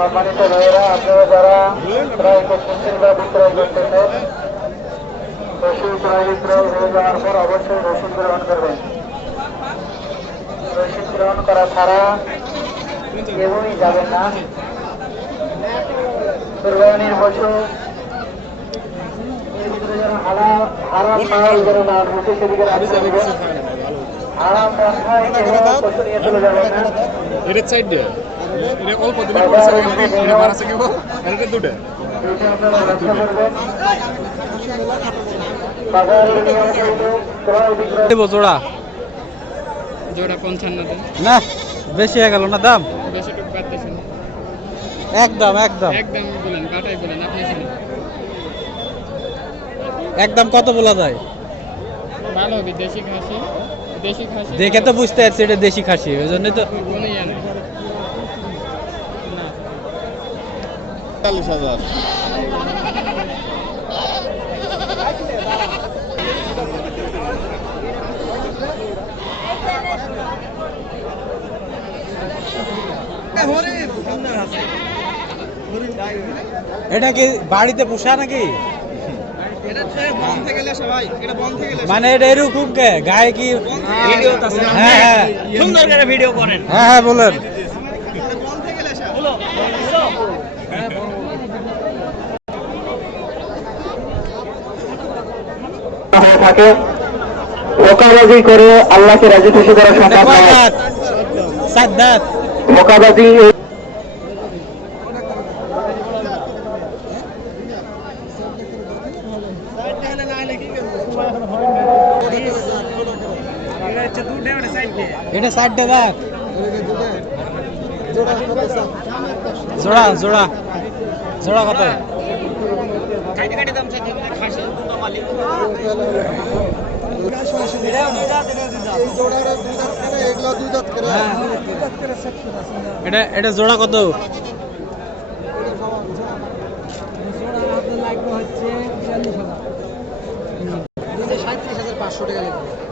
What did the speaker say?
সম্মানিত ভাইয়েরা, আপনারা যারা ক্রয় করতেছেন বা বিক্রয় করতেছেন, পশু ক্রয় বিক্রয় হয়ে যাওয়ার পর অবশ্যই রসিদ গ্রহণ করবেন। রসিদ গ্রহণ করা ছাড়া কেউই যাবেন না। কুরবানির পশু হারাম মাল যেন না ঢুকে সেদিকে রাখতে হবে। হারাম রাস্তায় কেউ পশু নিয়ে চলে যাবেন না। জোড়া জোড়া 55 না বেশি হয়ে গেল না দাম? বেশি টুক পাচ্ছেন একদম একদম একদম বলেন, কাটাই বলেন আপনি শুনুন। একদম কত বলা যায়? ভালো হবে দেশি খাসি, দেশি খাসি দেখে তো বুঝতে পারছি এটা দেশি খাসি, ওই জন্য তো কোনো ইয়ে নাই। 40,000। এটা কি বাড়িতে পোষা নাকি? মানে এটা এরকম কে গায়ে কি হ্যাঁ হ্যাঁ সুন্দর করে ভিডিও করেন। হ্যাঁ হ্যাঁ বলেন। থাকে মোকাবাজি করে আল্লাহকে রাজি খুশি করা সম্ভব নয়। সাদ্দাত মোকাবাজি এটা 60 দাঁত জোড়া জোড়া জোড়া কত? এটা এটা জোড়া কত? লাগবে হচ্ছে 40,000, 37,500 টাকা লাগবে।